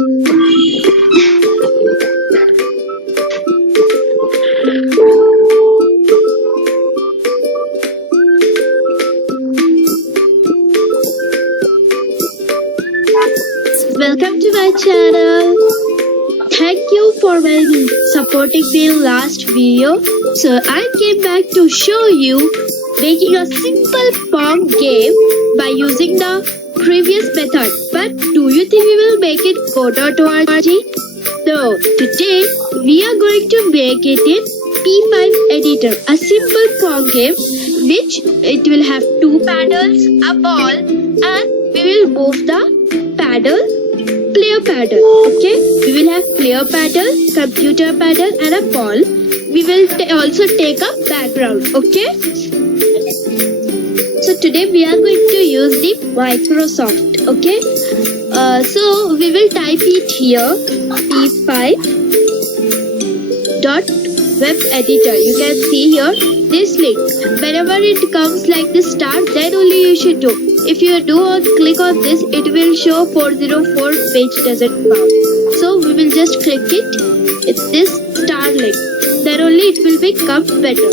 Welcome to my channel. Thank you for supporting me in last video. So I came back to show you making a simple pong game by using the previous method. But do you think we will make it code.org? No, today we are going to make it in p5 editor, a simple pong game which it will have two paddles, a ball, and we will move the paddle, player paddle. Okay, we will have player paddle, computer paddle, and a ball. We will also take a background. Okay, so today we are going to use the Microsoft. Okay, so we will type it here, p5.web editor. You can see here this link. Whenever it comes like this start, then only you should do. If you do click on this, it will show 404 page doesn't found. So we will just click it. It's this star link. Then only it will become better.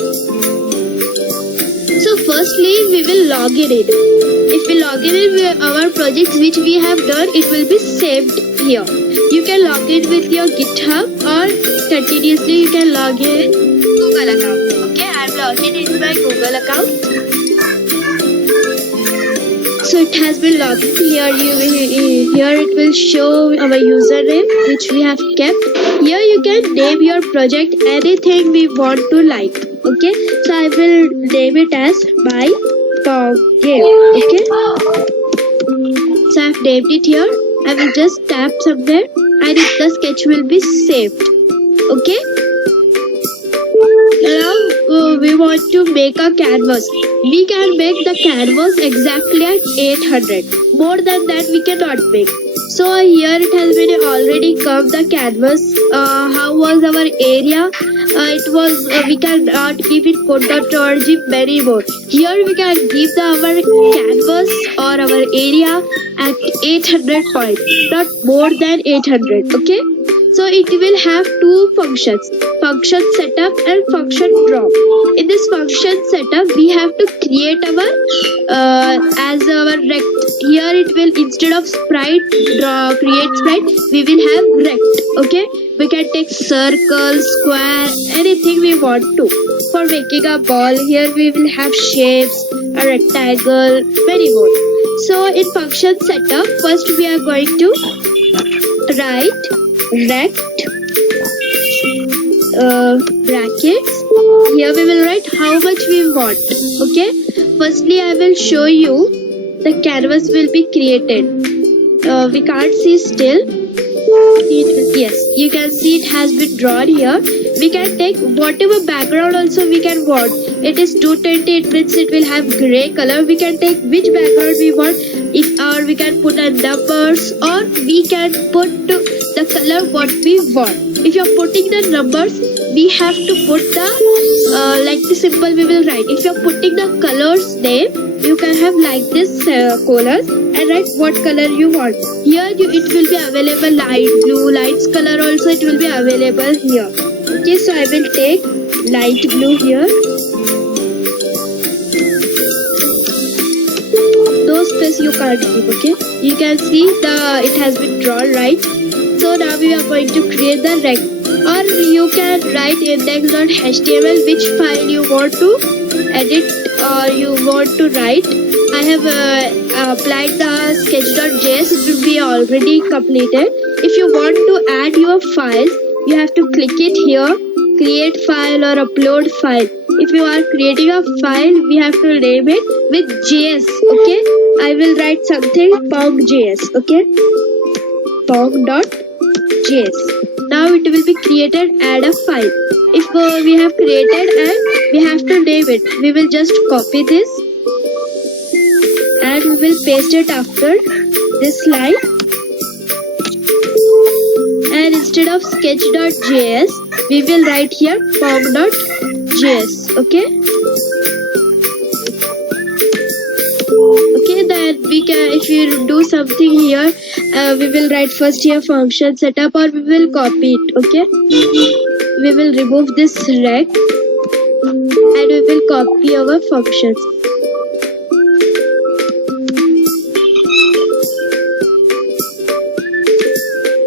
So firstly, we will log in. If we log in our projects which we have done, it will be saved here. You can log in with your GitHub or continuously you can log in Google account. Okay, I am logged in with my Google account. So it has been logged in. Here it will show our username which we have kept. Here you can name your project anything we want to like. Okay, so I will name it as my pong game. Okay, so I have named it here. I will just tap somewhere and the sketch will be saved. Okay, now we want to make a canvas. We can make the canvas exactly at 800. More than that we cannot make. So here it has been already come the canvas. How was our area? It was we cannot give it code.org many more. Here we can give our canvas or our area at 800 points, not more than 800. Okay. So it will have two functions, function setup and function drop. In this function setup, we have to create our as our rect. Here it will, instead of sprite, create sprite, we will have rect. Okay, we can take circle, square, anything we want to. For making a ball, here we will have shapes, a rectangle, many more. So in function setup, first we are going to write rect brackets. Here we will write how much we want. Okay, firstly I will show you the canvas will be created. We can't see still. Yes, you can see it has been drawn here. We can take whatever background also we can want. It is 220, it means it will have gray color. We can take which background we want. Or we can put a numbers, or we can put the color what we want. If you are putting the numbers, we have to put the like the symbol we will write. If you are putting the colors name, you can have like this colors and write what color you want. Here it will be available light blue, lights color also it will be available here. Okay, so I will take light blue here. No space you can't give. Okay, you can see it has been drawn, right? So now we are going to create the rect, or you can write index.html which file you want to edit or you want to write. I have applied the sketch.js. It will be already completed. If you want to add your files, you have to click it here, create file or upload file. If you are creating a file, we have to name it with JS. Okay, I will write something pong.js. Okay, pong.js. Now it will be created, add a file. If we have created and we have to name it, we will just copy this and we will paste it after this line. And instead of sketch.js, we will write here pong.js. Okay. Okay, then we can, if you do something here, we will write first here function setup, or we will copy it. Okay, we will remove this rect and we will copy our functions.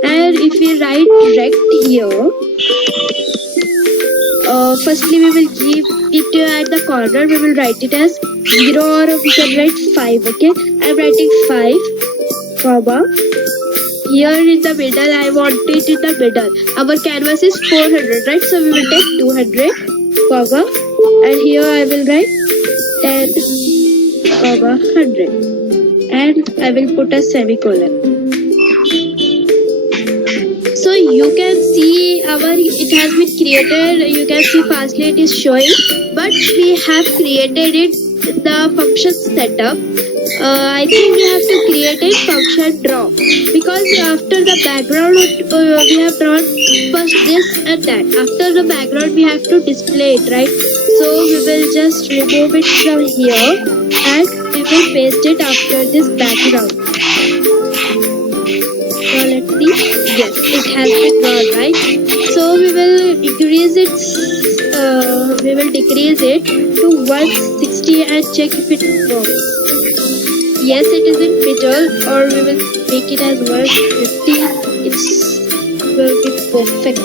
And if we write rect here, firstly we will give it at the corner, we will write it as 0, or we can write 5. Okay, I'm writing 5, comma. Here in the middle, I want it in the middle. Our canvas is 400, right? So we will take 200, comma, and here I will write 10, comma, 100, and I will put a semicolon. So you can see it has been created. You can see fastly it is showing, but we have created it the function setup. I think we have to create a function draw, because after the background we have drawn first this and that. After the background we have to display it, right? So we will just remove it from here and we will paste it after this background. Now let's see. Yes, it has been drawn, right? So we will decrease it to 160 and check if it works. Yes, it is in middle, or we will make it as 150. It will be perfect.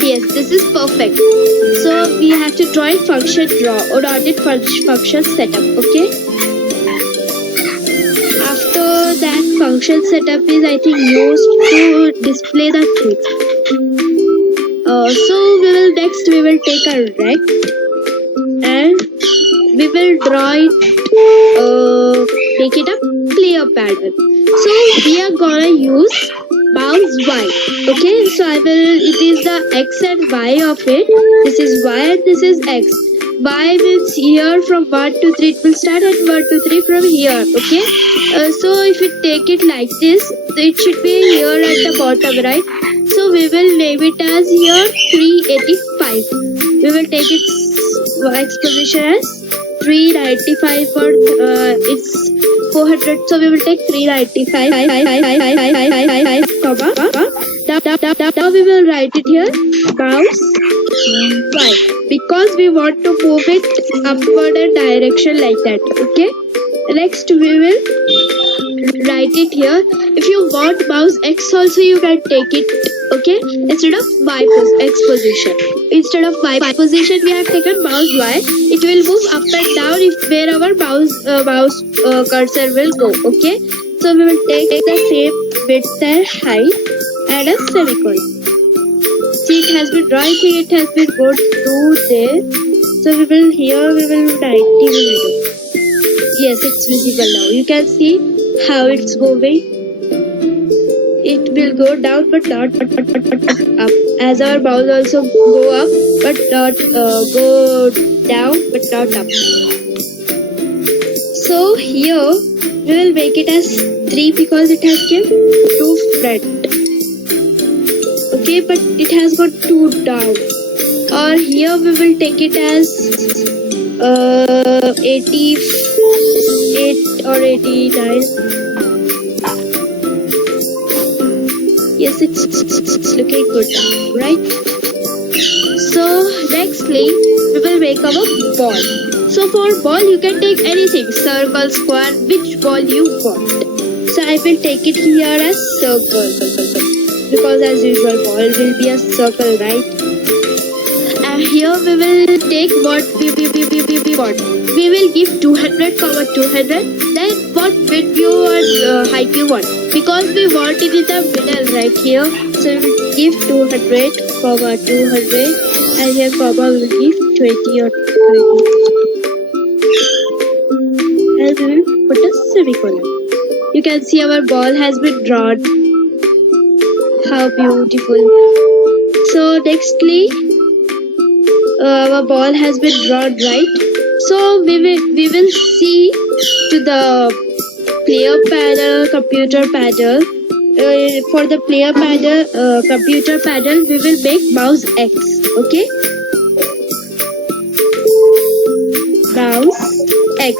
Yes, this is perfect. So we have to draw a function draw, or not it function setup. Okay. After that, function setup is, I think, used to display the things. So we will take a rect and we will draw it, make it a player pattern. So we are gonna use mouse Y. Okay, so it is the X and Y of it. This is Y and this is X. Y means here from 1 to 3 it will start, and 1 to 3 from here. Okay, so if we take it like this, it should be here at the bottom, right? So we will name it as here 385. We will take its X position as 395, or it's 400, so we will take 395, comma. Now we will write it here mouse Y, because we want to move it upward and direction like that. Okay, next we will write it here. If you want mouse X also, you can take it. Okay, instead of Y X position, instead of Y position we have taken mouse Y. It will move up and down if where our mouse cursor will go. Okay, so we will take the same width and height and a semicolon. See, it has been drawn. It has been gone through there. So we will write it. Yes, it's visible now. You can see how it's moving. It will go down but not up, as our mouse also go up but not go down but not up. So here we will make it as 3 because it has given 2 front. Okay, but it has got 2 down. Or here we will take it as 88 or 89. Yes, it's looking good, right? So nextly we will make our ball. So for ball you can take anything, circle, square, which ball you want. So I will take it here as circle, because as usual ball will be a circle, right? And here we will take what we want. We will give 200, 200. Then what width you and height you want, because we want it in the middle right here. So we will give 200, 200, and here comma we will give 20 or 20. And we will put a semicolon. You can see our ball has been drawn. How beautiful. So nextly our ball has been drawn, right? So we will see to the player panel, computer panel. For the player panel, computer panel, we will make mouse X. Okay, mouse X.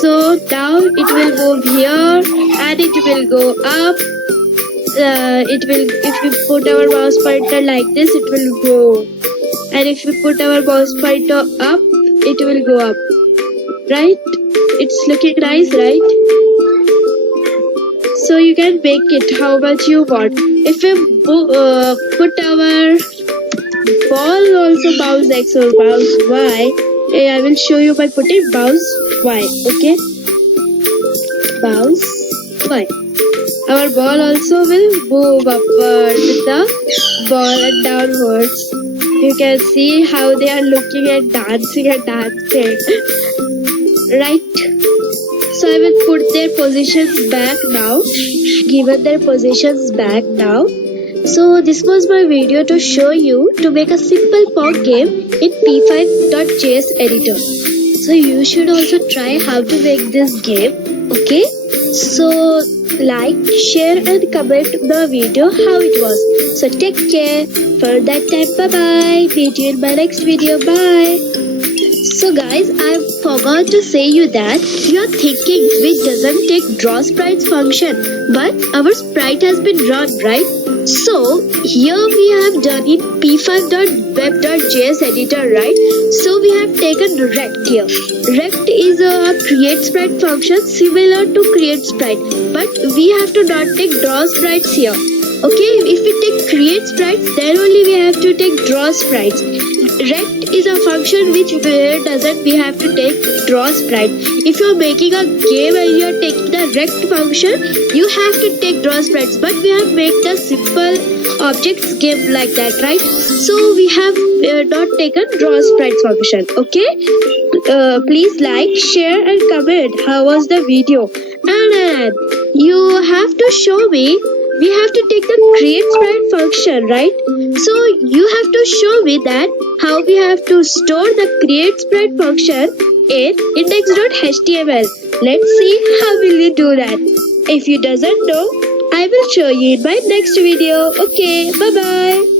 So now it will move here and it will go up. If we put our mouse pointer like this, it will go. And if we put our mouse pointer up, it will go up. Right? It's looking nice, right? So you can make it how much you want. If we put our ball also mouse X or mouse Y, I will show you by putting mouse Y. Okay, mouse Y. Our ball also will move upward with the ball and downwards. You can see how they are looking and dancing. Right? So I will put their positions back now. Given their positions back now. So this was my video to show you to make a simple Pong game in p5.js editor. So you should also try how to make this game. Okay? So like, share and comment the video how it was. So take care. For that time, bye bye. Meet you in my next video. Bye. So guys, I forgot to say you that you are thinking which doesn't take draw sprites function, but our sprite has been drawn, right? So here we have done in p5.web.js editor, right? So we have taken rect here. Rect is a create sprite function similar to create sprite, but we have to not take draw sprites here. Okay, if we take create sprites, then only we have to take draw sprites. Rect is a function which doesn't we have to take draw sprite. If you're making a game and you're taking the rect function, you have to take draw sprites, but we have made the simple objects game like that, right? So we have not taken draw sprites function. Okay, please like, share and comment how was the video, and you have to show me. We have to take the create sprite function, right? So you have to show me that how we have to store the create sprite function in index.html. Let's see how will you do that. If you doesn't know, I will show you in my next video. Okay, bye bye.